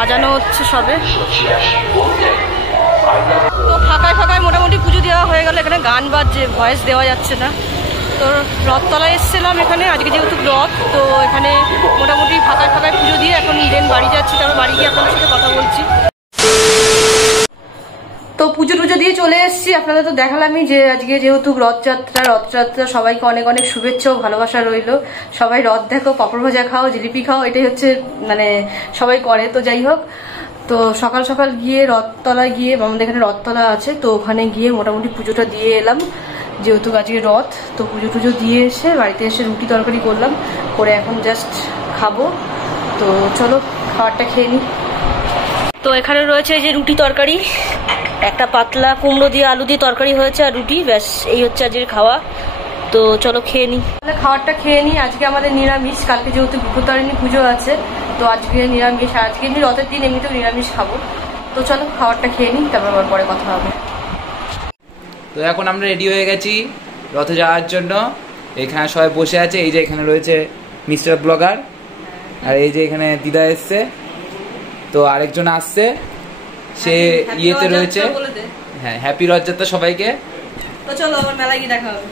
সাজানো হচ্ছে সবে। তো ফাঁকায় ফাঁকায় মোটামুটি পুজো দেওয়া হয়ে গেল। এখানে গান বাজছে, ভয়েস দেওয়া যাচ্ছে না। তো রথতলায় এসেছিলাম এখানে, আজকে যেহেতু রথ, তো এখানে মোটামুটি ফাঁকায় ফাঁকায় পুজো দিয়ে এখন দেন বাড়ি যাচ্ছি। তারপর বাড়ি গিয়ে আপনাদের সাথে কথা বলছি। তো পুজো টুজো দিয়ে চলে এসেছি। আপনাদের তো দেখালামই যে আজকে যেহেতু রথযাত্রা সবাইকে অনেক অনেক শুভেচ্ছা ও ভালোবাসা রইল। সবাই রথ দেখো, পাঁপড় ভাজা খাও, জিলিপি খাও, এটাই হচ্ছে মানে সবাই করে। তো যাই হোক, তো সকাল সকাল গিয়ে রথতলায় গিয়ে, আমাদের এখানে রথতলা আছে, তো ওখানে গিয়ে মোটামুটি পুজোটা দিয়ে এলাম যেহেতু আজকে রথ। তো পুজো টুজো দিয়ে এসে বাড়িতে এসে রুটি তরকারি করলাম, করে এখন জাস্ট খাবো। তো চলো খাবারটা খেয়ে নিই। তো এখানে রয়েছে এই যে রুটি তরকারি, একটা পাতলা কুমড়ো দিয়ে আলু দিয়ে তরকারি হয়েছে আর রুটি, ব্যাস এই হচ্ছে আজকের খাওয়া। তো চলো খেয়ে নিই। তাহলে খাবারটা খেয়ে নিই। আজকে আমাদের নিরামিষ, কালকে যেহেতু বিপত্তারিণী পুজো আছে, তো আজকে নিরামিষ। আর আজকে এমনি রথের দিন এমনিতেও নিরামিষ খাবো। তো চলো খাবারটা খেয়ে নিই, তারপর আবার পরে কথা হবে। তো এখন আমরা রেডি হয়ে গেছি রথে যাওয়ার জন্য। এখানে সবাই বসে আছে। এই যে এখানে রয়েছে মিস্টার ব্লগার, আর এই যে এখানে দিদা এসছে, তো আরেকজন আসছে, সে ইয়েতে রয়েছে। হ্যাঁ, হ্যাপি রথযাত্রা সবাইকে। তো চলো আবার মেলায় গিয়ে দেখা হবে।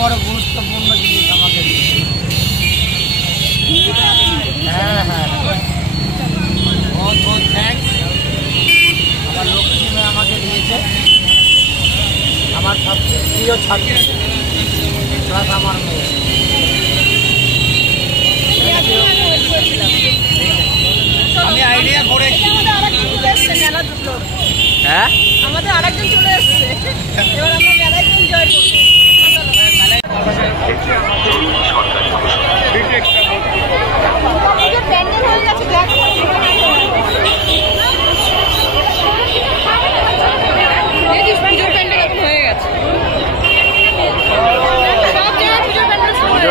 বড় গুরুত্বপূর্ণ জিনিস আমাকে দিয়েছে। হ্যাঁ হ্যাঁ, বহুত বহুত থ্যাঙ্কস। আমার লক্ষ্মী মেয়ে আমাকে দিয়েছে, আমার সবচেয়ে প্রিয় ছাত্রী প্লাস আমার মেয়ে। আমি আইডিয়া করেছি। হ্যাঁ, আমাদের আরেকজন চলে এসছে, এবার আমরা মেলায় এনজয় করবো।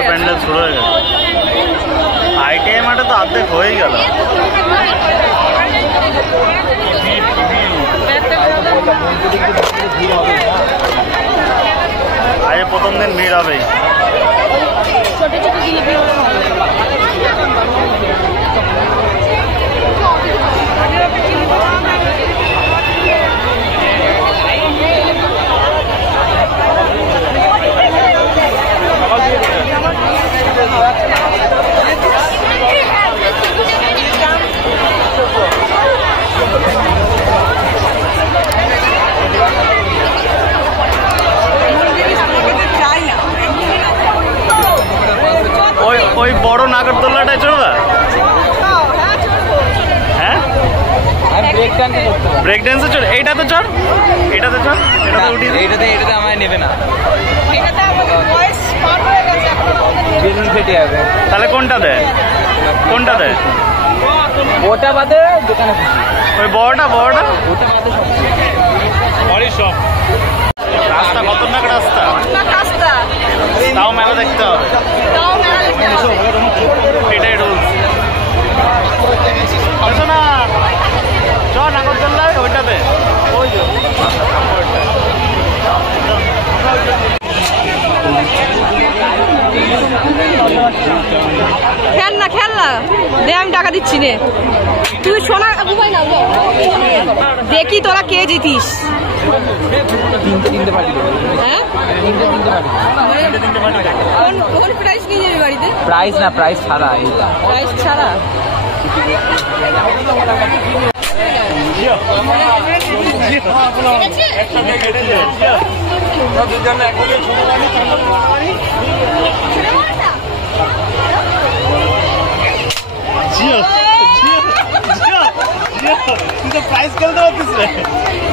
প্যান্ডেল শুরু হয়ে গেছে। আইটিআই মাঠে তো অর্ধেক হয়ে গেল। আজ প্রথম দিন ভিড় হবেই। ছোট ছোট জিলিপি ওই বড় নাগরদোল্লাটায় চড়বা? হ্যাঁ, ব্রেক ড্যান্সে চড়। এইটাতে চড়, এটাতে চড়, এটাতে উঠি। এইটাতে আমায় নেবে না, ফেটে যাবে। তাহলে কোনটা দেয়? কোনটা দেয়? ওটা বাদে দোকানে ওই বড়টা ওটা বাড়ির সব। রাস্তা খতরনাক রাস্তা, রাস্তা, তাও মেলা দেখতে হবে। এটাই রুলস। আসো না, চ নাগরদোল্লায় ওইটাতে। ওই যে খেল না খেল না, দে আমি টাকা দিচ্ছি নে। তুই সোনা ঘুমাই না, দেখি তোরা কে জিতিস। হ্যাঁ, কোন প্রাইস নিয়ে যাবি বাড়িতে? প্রাইস না, প্রাইস ছাড়া। প্রাইস ছাড়া। তুই তো প্রাইজ খেলতে পারতিস রে।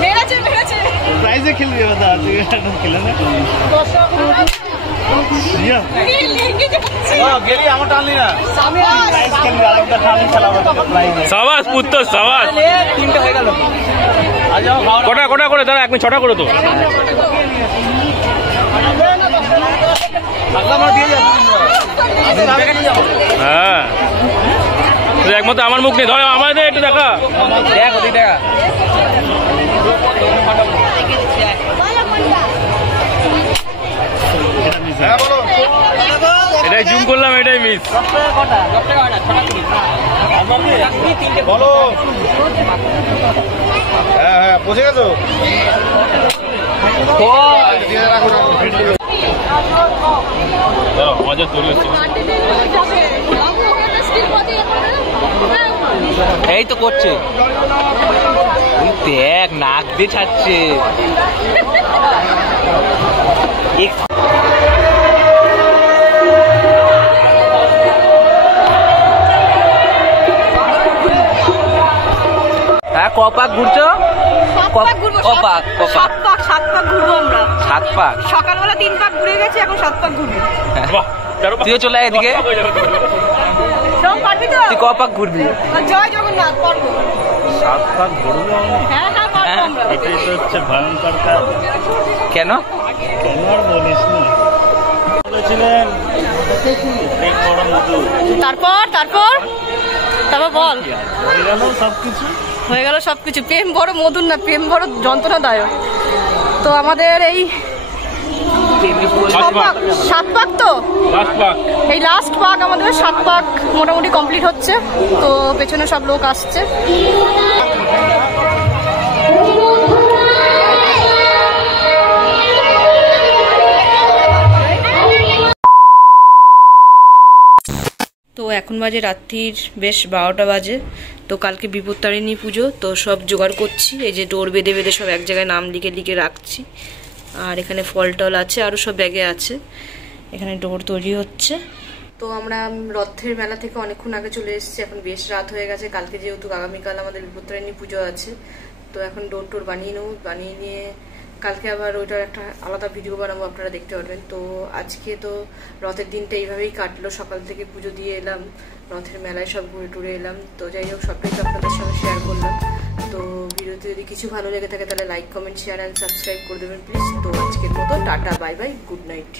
মেরেছে মেরেছে, প্রাইজে খেলবি দাদা, তুই খেলে না। গেলি আমার টানলি না, প্রাইজ খেলবি। আরেকটা টানি খেলাবো সাবাস পুত্র সাবাস। 3টে হয়ে গেল। কটা কটা করে দাঁড়া, এখন 6টা করে তো। দিয়ে যাবো। হ্যাঁ একমাত্র আমার মুখ নেই, ধরো আমার একটু দেখা। দেখ ওদিক দেখা। এটাই জুম করলাম, এটাই মিস। বলো। হ্যাঁ পৌঁছে গেছো। মজা তৈরি হচ্ছে। এই তো করছে, দেখ নাক দিয়ে ছাড়ছে। হ্যাঁ কপাক ঘুরছো? সাত পাক ঘুরবো আমরা। 7 পাক সকালবেলা 3 পাক ঘুরে গেছি, এখন 7 পাক ঘুরবো। তুইও চলে আয় এদিকে। পারবি তো? তুই কপাক ঘুরবি? জয় জগন্নাথ, পারবো। 7 পাক ঘুরবো? হ্যাঁ পারবো আমরা। এটাই তো হচ্ছে ভয়ঙ্কর কাজ। কেন? কেন আর বলিস না, বলেছিলেন বড় মধু। তারপর বল। সবকিছু হয়ে গেল সবকিছু। প্রেম বড় মধুর না, প্রেম বড় যন্ত্রণাদায়ক। তো আমাদের এই 7 পাক তো এই লাস্ট পাক, আমাদের 7 পাক মোটামুটি কমপ্লিট হচ্ছে। তো পেছনে সব লোক আসছে। তো এখন বাজে রাত্রির বেশ 12টা বাজে। তো কালকে বিপত্তারিণী পুজো, তো সব জোগাড় করছি। এই যে ডোর বেঁধে বেঁধে সব এক জায়গায় নাম লিখে রাখছি। আর এখানে ফল টল আছে, আরও সব ব্যাগে আছে। এখানে ডোর তৈরি হচ্ছে। তো আমরা রথের মেলা থেকে অনেকক্ষণ আগে চলে এসেছি। এখন বেশ রাত হয়ে গেছে। কালকে যেহেতু আগামীকাল আমাদের বিপত্তারিণী পুজো আছে, তো এখন ডোর টোর বানিয়ে নেবো। বানিয়ে নিয়ে কালকে আবার ওইটার একটা আলাদা ভিডিও বানাবো, আপনারা দেখতে পারবেন। তো আজকে তো রথের দিনটা এইভাবেই কাটলো। সকাল থেকে পুজো দিয়ে এলাম, রথের মেলায় সব ঘুরে টুরে এলাম। তো যাই হোক, সবটাই তো আপনাদের সঙ্গে শেয়ার করলাম। তো ভিডিওতে যদি কিছু ভালো লেগে থাকে তাহলে like comment share and subscribe করে দেবেন প্লিজ। তো আজকের মতো tata, bye bye, good night.